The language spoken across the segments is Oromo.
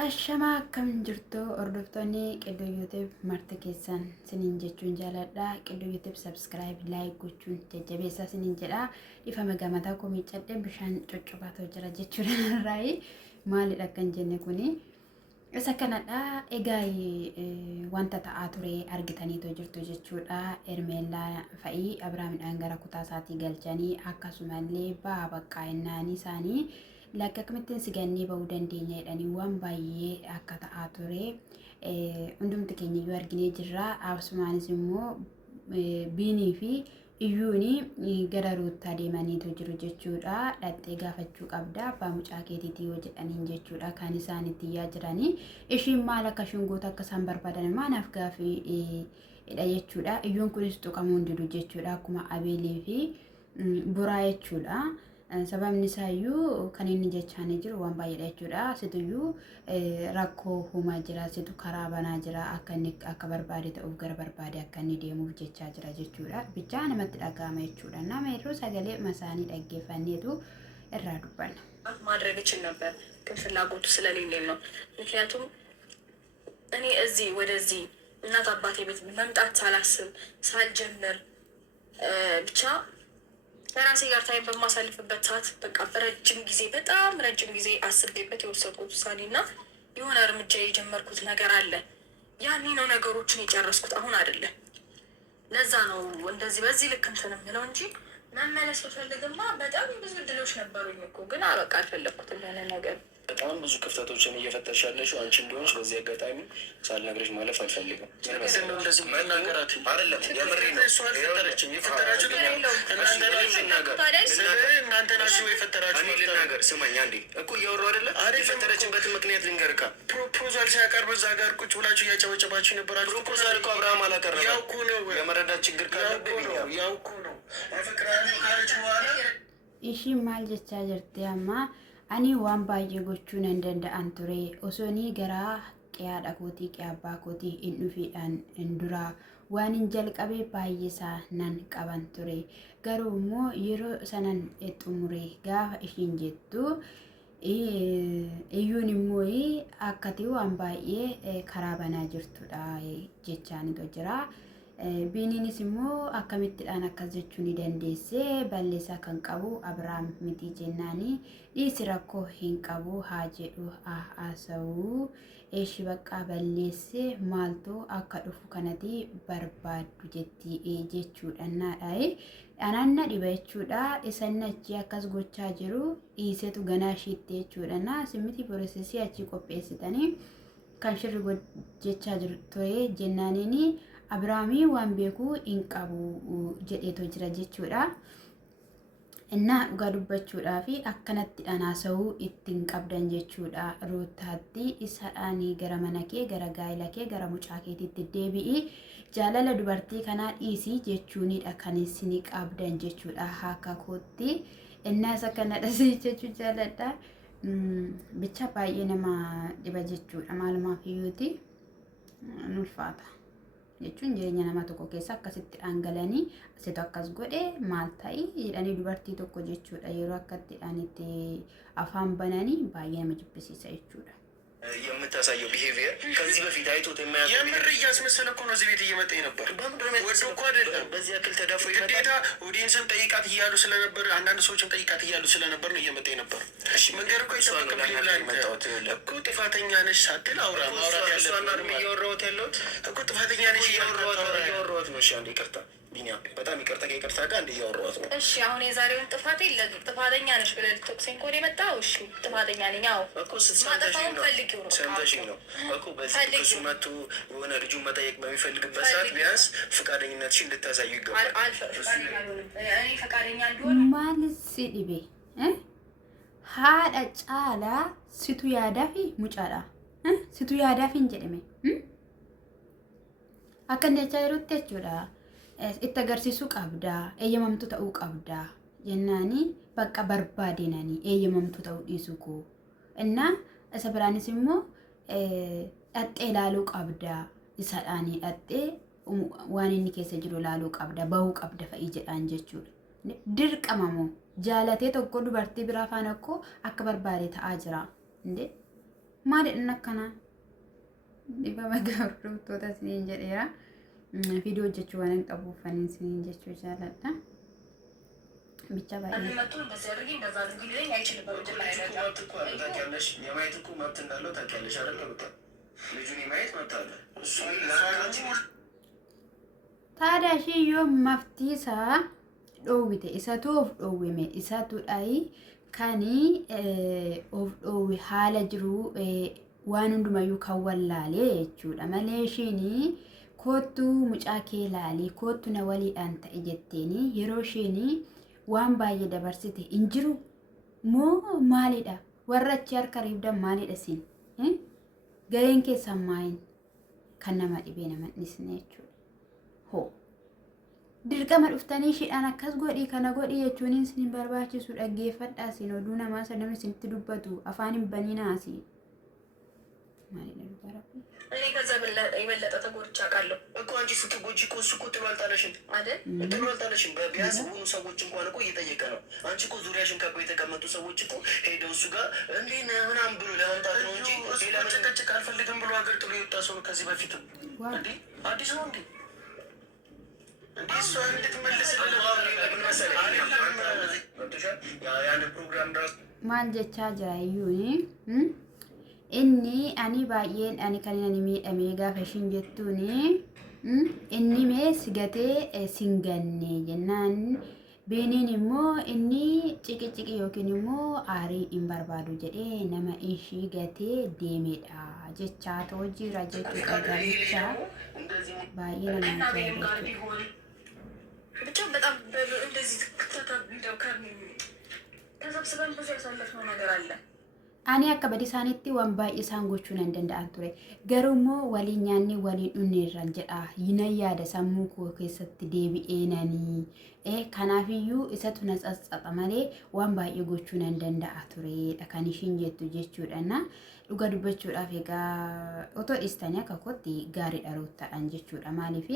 Ashamaa akkam jirtu hordoftoonni Qiddoo YouTube marti keessan sinin jechuun jaaladha. Qiddoo YouTube subscribe like gochuun jajjabeessaa sinin jedha. Ifama gamataa koo miiccadhe bishaan coccobaatoo jira jechuudha raayi maalidha kan jenne kuni. Isa kanadha egaa wanta ta'aa ture argitaniitoo jirtu jechuudha. Ermeellaa fa'ii Abiraamidhaan gara kutaa isaatii galchanii akkasumallee ba'aa baqqaa'inaan isaanii Laka kamittiin sigannee bahuu dandeenya jedhanii waan baay'ee akka ta'aa ture hundumti keenya iyyuu arginee jirra. Akkasumas immoo biinii fi iyyuuni gara ruuttaa deemaniitu jiru jechuudha. Dhattee gaafachuu qabda abbaa mucaa keetiitii yoo jedhaniin jechuudha kan isaan itti yaa jiranii. Ishiin maal akka shingoota akka isaan barbaadan maanaaf gaaffiidha jechuudha. Iyyuun kunis tuqamuu hin didu jechuudha akkuma Abeelii fi Buraa jechuudha. Sababni isaayyuu kan inni jechaanii jiru waan baay'eedha jechuudha. Situyyuu rakkoo uumaa jira, situ karaa banaa jira akka barbaade ta'uuf gara barbaade akka inni deemuuf jechaa jira jechuudha. Bichaa namatti dhaga'ama jechuudha. Nama yeroo sagalee masaanii dhaggeeffanneetu irraa dubbanna. ማድረግ እችል ነበር ግን ፍላጎቱ ስለሌለኝ ነው። ምክንያቱም እኔ እዚህ ወደዚህ እናት አባቴ ቤት መምጣት ሳላስብ ሳልጀምር ብቻ ለራሴ ጋር ታይም በማሳልፍበት ሰዓት በቃ ረጅም ጊዜ በጣም ረጅም ጊዜ አስቤበት የወሰድኩት ውሳኔና የሆነ እርምጃ የጀመርኩት ነገር አለ። ያኔ ነው ነገሮችን የጨረስኩት፣ አሁን አይደለም። ለዛ ነው እንደዚህ በዚህ ልክ እንትን የምለው እንጂ መመለስ ብፈልግማ በጣም ብዙ እድሎች ነበሩኝ እኮ ግን በቃ አልፈለግኩትም ያለ ነገር። በጣም ብዙ ክፍተቶችን እየፈጠርሽ ያለሽው አንቺ እንደሆንሽ በዚህ አጋጣሚ ሳልነግርሽ ማለፍ አልፈልግም። እንደዚህ መናገራት አይደለም የምሬ ነው። እሱ አልፈጠረችም። የፈጠራችሁ እናንተ ናችሁ የፈጠራችሁ። ልናገር ስማኝ አንዴ እኮ እያወራሁ አይደለ? የፈጠረችበትን ምክንያት ልንገርካ። ፕሮፖዛል ሲያቀርብ እዛ ጋር ቁጭ ብላችሁ እያጨበጨባችሁ ነበራችሁ። ፕሮፖዛል እኮ አብርሃም አላቀረበም። ያው እኮ ነው የመረዳት ችግር ካለብኝ ያው እኮ ነው አፈቅራለሁ ካለች በኋላ እሺ ማል ጀቻ ጀርቴ አማ ani waan baay'ee gochuu nan danda'an ture osoo garaa qe'aa dhaqootii qe'aa abbaa kootii hin dhufiidhaan hin dura waan hin jalqabee baay'eesaa nan qaban ture garuu immoo yeroo sanan xumure gaafa ishiin jettu iyyuun immoo akkati waan baay'ee karaa banaa jirtudha jechaanitu jira. Biiniinis immoo akkamittidhaan akkas jechuu ni dandeesse balleessaa kan qabu Abiraam miti jennaani dhiisi rakkoo hin qabu haa jedhu haasa'uu eeshi baqqaa balleesse maaltu akka dhufu kanati barbaaddu jetti jechuudha naadhaa anaanna dhiba jechuudha isan achi akkas gochaa jiru dhiisetu ganaa shiitti jechuudha na simiti piroosesii achi qopheessitanii kan shirri jechaa jiru ture jennaaniini Abiraamii waan beekuu hin qabu jedheetoo jira jechuudha. Innaa dhugaa dubbachuudhaa fi akkanatti haasa'uu ittiin qabdan jechuudha. Ruutaatti isaadhaanii gara mana kee, gara gaa'ela kee, gara mucaa keetiitti deebi'i. Jaalala dubartii kanaa dhiisii jechuunidha kan isin qabdan jechuudha. Akka kootti innaa isa kanadha jechuu jaaladha. Bicha baay'ee nama dhiba jechuudha. Maalumaaf iyyuuti ulfaata. Jechuun jireenya nama tokko keessa akkasitti dhangalanii asitu akkas godhe maal ta'i jedhanii dubartii tokko jechuudha yeroo akkattiidhaan itti afaan bananii baay'ee nama jibbisiisa jechuudha. የምታሳየው ቢሄቪየር ከዚህ በፊት አይቶት የማያውቅ የምር እያስመሰለ እኮ ነው እዚህ ቤት እየመጣ ነበር። ወዶ እኮ አይደለም በዚህ ያክል ተዳፎ ግዴታ ኦዲየንስን ጠይቃት እያሉ ስለነበር አንዳንድ ሰዎችም ጠይቃት እያሉ ስለነበር ነው እየመጣ ነበር። መንገድ እኮ ይሰበከብኝ ላይ መጣሁት እኮ ጥፋተኛ ነሽ ሳትል አውራ ማውራት ያለብን እያወራሁት ያለሁት እኮ ጥፋተኛ ነሽ እያወራሁት ነው። እሺ አንዴ ይቅርታ ቢኒያም በጣም ይቅርታ ከይቅርታ ጋር እንደ እያወራሁት ነው። እሺ አሁን የዛሬውን ጥፋቴ ጥፋተኛ ነሽ ብለህ ልትወቅሰኝ እኮ ነው የመጣው። እሺ ጥፋተኛ ነኝ አዎ እኮ ሰምተሽኝ ነው እኮ በዚህ ክሱ መጥቶ የሆነ ልጁን መጠየቅ በሚፈልግበት ሰዓት ቢያንስ ፈቃደኝነትሽን ልታሳዩ ይገባል። እኔ ፈቃደኛ እንደሆነ ማለት ሲዲቤ haadha caalaa situ yaadaa fi mucaadha situ yaadaa fi hin jedhame akka inni jechaa jirutti jechuudha. Itti agarsiisuu qabda eeyyamamtu ta'uu qabda jennaani bakka barbaadenani eeyyamamtu ta'uu dhiisuu koo innaa isa biraanis immoo dhattee ilaaluu qabda isaadhaanii dhattee waan inni keessa jiru ilaaluu qabda bahuu qabda fa'ii jedhaan jechuudha. Dirqamamoo jaalatee tokko dubartii biraa faana akkoo akka barbaade ta'aa jira. maaliidhaan akkana dhibama gabrumtoota isiniin jedheera viidiyoo hojjechuu waan hin qabuuf ani isiniin jechuu jaalladha ብቻ ባይ መጥቶ እንደዚህ አድርጊ እንደዛ አድርጊ ሊለኝ አይችልም። የማየት እኮ መብት እንዳለው ታውቂያለሽ አይደል? በቃ ልጁን የማየት መብት አለ። ታዲያ ሽዮ መፍቲሳ ዶዊቴ ኢሳቱ ኦፍ ዶዊሜ ኢሳቱ ዳይ ካኒ ኦፍ ዶዊ ሀለ ጅሩ waan hundumayyuu kan wallaalee jechuudha malee ishiin kootu mucaa kee laalii kootu na waliidhaan ta'e jetteeni yeroo ishiin waan baay'ee dabarsite hin jiru moo maalidha warra achi harka riibdan maalidha siin gaheen keessan maayin kan nama dhibee nama dhisne jechuudha hoo dirqama dhuftanii ishiidhaan akkas godhii kana godhii jechuun isin barbaachisu dhaggeeffadhaa siin oduu namaa sanamni isinitti dubbatu afaan hin baniinaasi እኔ ከዛ የበለጠ ተጎድቼ አውቃለሁ እኮ አንቺ ስትጎጂ እኮ እሱ እኮ ጥሎ አልጣለሽም አይደል? ጥሎ አልጣለሽም። ቢያንስ ብዙ ሰዎች እንኳን እኮ እየጠየቀ ነው። አንቺ እኮ ዙሪያሽን ከቦ የተቀመጡ ሰዎች እኮ ሄደው እሱ ጋር እንዴት ነህ ምናምን ብሎ ለማምጣት ነው እንጂ ሌላ ጭቅጭቅ አልፈልግም ብሎ ሀገር ጥሎ የወጣ ሰው ከዚህ በፊት እንዴ አዲስ ነው እንዴ እንዴ እሷ እንድትመለስ ምን መሰለህ ያን ፕሮግራም ማን ጀቻ ጅራዩኒ inni ani baay'een ani kan inni miidhamee gaafa ishiin jettuuni inni mee sigatee singanne jennaan beeniin immoo inni ciqi yookiin immoo aarii hin barbaadu jedhee nama ishii gatee deemedha jechaa ta'uu jira jechuudha gaaricha baay'ee nama jaalladhu ብቻ በጣም እንደዚህ ተሰብስበን ብዙ ያሳለፍነው ነገር አለ ani akka badi isaanitti waan baay'ee isaan gochuu nan danda'an ture garuu immoo waliin nyaanni waliin dhunneerran jedha yina yaada sammuu koo keessatti deebi'eenanii kanaafiyyuu isatu na tsatsaxa malee waan baay'ee gochuu nan danda'a turedha kan ishiin jettu jechuudhana dhuga dubbachuudhaaf egaa otoo dhistanii akka kootti gaarii dhalootaadhaan jechuudha maaliif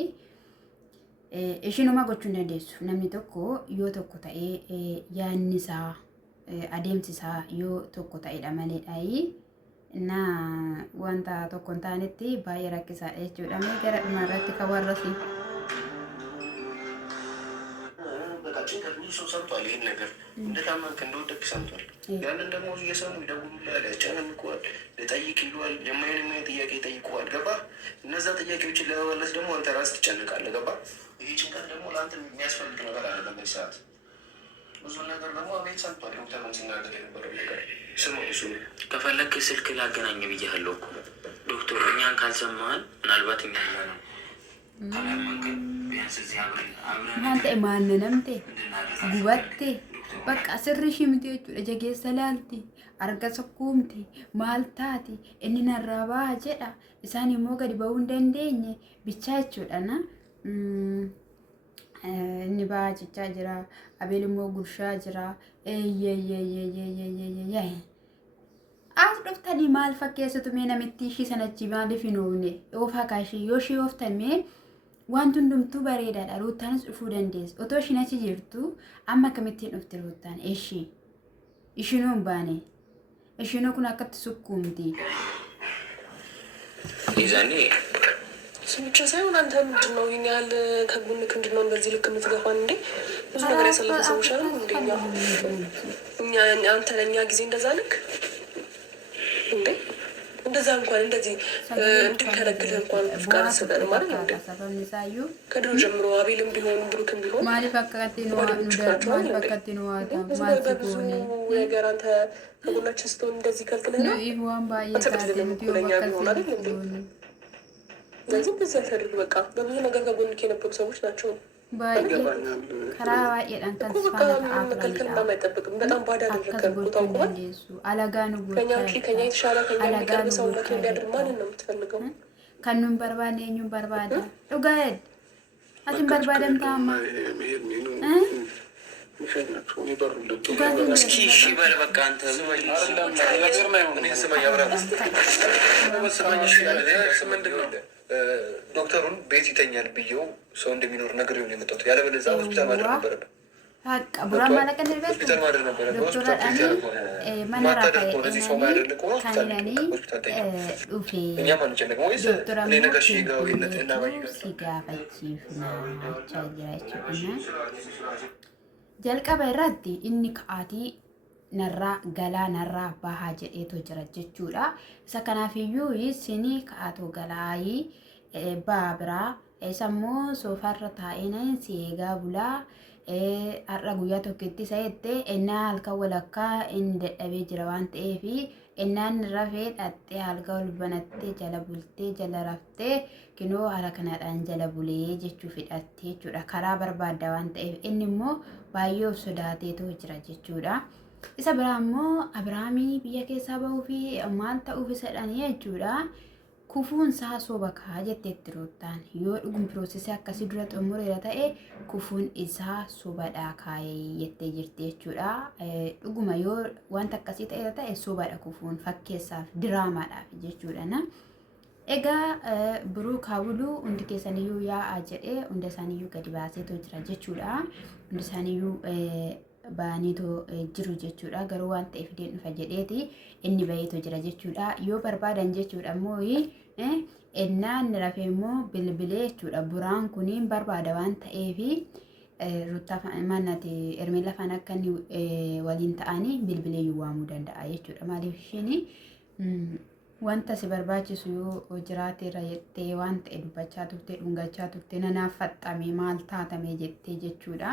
ishiinuma gochuu dandeessu namni tokko yoo tokko ta'ee yaannisaa adeemsisaa yoo tokko ta'edha maleedhaayi na wanta tokko hin taanetti baay'ee rakkisaadha jechuudha mee gara dhumarratti kan warrasi ጭንቀት ብዙ ሰው ሰምቷል ይህን ነገር እንደታመምክ እንደወደቅ ሰምቷል ያንን ደግሞ እየሰሙ ይደውሉልሃል ያስጨንቁሃል ልጠይቅ ይሉሃል የማይሆን ጥያቄ ይጠይቁሃል ገባ እነዛ ጥያቄዎችን ለመመለስ ደግሞ አንተ ራስህ ትጨንቃለህ ገባ ይህ ጭንቀት ደግሞ ለአንተ የሚያስፈልግ ነገር አለ በዚህ ሰዓት ብዙ ነገር ደግሞ አቤት ሰምቷል ዶክተር ሲናገር የነበረው ነገር ስሙ እሱ ከፈለክ ስልክ ላገናኝ ብያለሁ እኮ ዶክተር እኛን ካልሰማን ምናልባት እኛ ነው ካላመንከን ቢያንስ እዚህ አብረን አንተ ማንነምቴ ጉበቴ በቃ ስርሽ ምት ጀጌ ሰላልቲ አርጋ ሰኩምቲ ማልታቲ እኒና ራባ ጀዳ ኢሳኒ ሞገዲ በውን ደንደኝ ብቻ ይችላልና inni baacichaa jira abeel immoo gurshaa jira as dhuftanii maal fakkeessitu mee namitti ishii sanachi maaliif hin oofne oofaa kaashii yoo ishii ooftan mee wanti hundumtuu bareedaadha ruuttaanis dhufuu dandeessu otoo ishiin achi jirtu amma akkamittiin dhufte ruuttaan ishiinuu hin baane ishiinuu kun akkatti sukkuumti ብቻ ሳይሆን አንተ ምንድን ነው ይህን ያህል ከጎንክ እንድነው እንደዚህ ልክ የምትገፋን እንዴ? ብዙ ነገር ያሳለፈ ሰዎች አሉ እንዴ? አንተ ለእኛ ጊዜ እንደዛ ልክ እንዴ? እንደዛ እንኳን እንደዚህ እንድንከለክልህ እንኳን ፍቃድ ሰጠን ማለት ነው እንዴ? ከድሮ ጀምሮ አቤልም ቢሆን ብሩክም ቢሆን በብዙ ነገር አንተ ከጎናችን ስትሆን እንደዚህ ከልክልህ ነው አትቅድልም ለእኛ ቢሆን አይደል እንዴ? ስለዚህ በዚህ አታድርግ በቃ በብዙ ነገር ከጎንክ የነበሩ ሰዎች ናቸው መከልከል ምናምን አይጠብቅም በጣም ባዳ አደረከ ቦታው ቁማል ከኛ ውጪ ከኛ የተሻለ ከኛ የሚቀርብ ሰው መቶ እንዲያድር ማንን ነው የምትፈልገው ከኑን በርባደ ኙን በርባደ ዱጋድ አትን በርባደም ታማ እስኪ እሺ በል በቃ አንተ ዶክተሩን ቤት ይተኛል ብዬው ሰው እንደሚኖር ነገር ይሁን የመጣሁት ያለበለዚያ ሆስፒታል ማድረግ ነበረብን ሀቅ ቡራ ማለቀን ልበት ዶክተር አዳኒ መናራ ካኒናኒ ዱፌ ዶክተር አሞ ሲጋፈቺፍና ቻጅራችሁና jalqaba irratti inni ka'aatii narraa galaa narraa bahaa jedheetu jira jechuudha. Isa kanaafiyyuu isin ka'aatoo galaayii baabiraa eessammoo soofarra taa'een si eegaa bulaa har'a guyyaa tokkotti sa'ettee ennaa halkan walakkaa inni dadhabee jira waan ta'eef ennaan rafee dhattee halkan ol banattee jala bultee jala raftee kinoo haala kanaadhaan jala bulee jechuu fidhattee jechuudha. Karaa barbaadda waan ta'eef inni immoo baay'ee of sodaateetu jira jechuudha. Isa biraa immoo Abiraamii biyya keessaa bahuu fi maal ta'uuf isadhanii jechuudha. Kufuun isaa soba kaa jetteetti roottaan yoo dhugum piroosesii akkasii dura xumureera ta'e kufuun isaa sobadhaa kaayee jettee jirti jechuudha. Dhuguma yoo wanta akkasii ta'eera ta'e sobadha kufuun fakkeessaaf diraamaadhaaf jechuudha. Egaa biruu kaabuluu hundi keessaniyyuu yaa'aa jedhee hunda isaaniiyyuu gadi baaseetoo jira jechuudha. Hundi isaaniiyyuu baaniitoo jiru jechuudha. Garuu waan ta'eef ideen dhufa jedheeti inni baheetoo jira jechuudha. Yoo barbaadan jechuudha immoo ennaan rafee immoo bilbilee jechuudha. Buraan kuniin barbaada waan ta'eef ruttaa mannati ermee lafaan akka inni waliin ta'anii bilbilee waamuu danda'a jechuudha. Maaliif isheen wanta si barbaachisu yoo jiraateera jettee waan ta'e dubbachaa turte dhungachaa turte nanaaf faxxame maal taatame jettee jechuudha.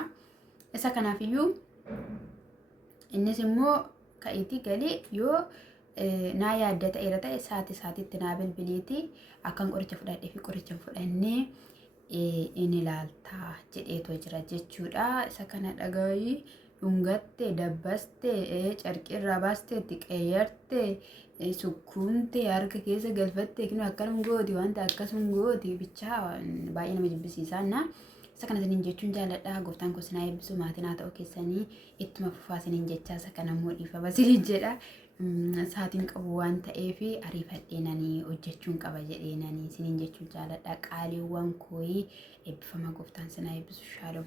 Isa kanaafiyyuu innis immoo ka'iitii galii yoo naa yaadda ta'eera ta'e saatiitti naa bilbileeti akkan qoricha fudhadhee fi qoricha fudhannee in ilaaltaa jedheetoo jira jechuudha. Isa kana dhagaayii dhungatte dabbaste carqirraa baaste xiqqeeyyarte sukkuumte harka keessa galfatte kinu akkanum gooti wanta akkasum gooti bichaa baay'ee nama jibbisiisaanna. Isa kana siniin jechuun jaalladha. Gooftaan kun sinaa eebbisu maatiin haa ta'u keessanii ittuma fufaa siniin jechaa isa kana immoo dhiifama siniin jedha. Saatiin qabu waan ta'eef ariifadheenanii hojjechuun qaba jedheenanii siniin jechuun jaalladha. Qaaliiwwan kooyii eebbifama gooftaan sinaa eebbisu shaalom.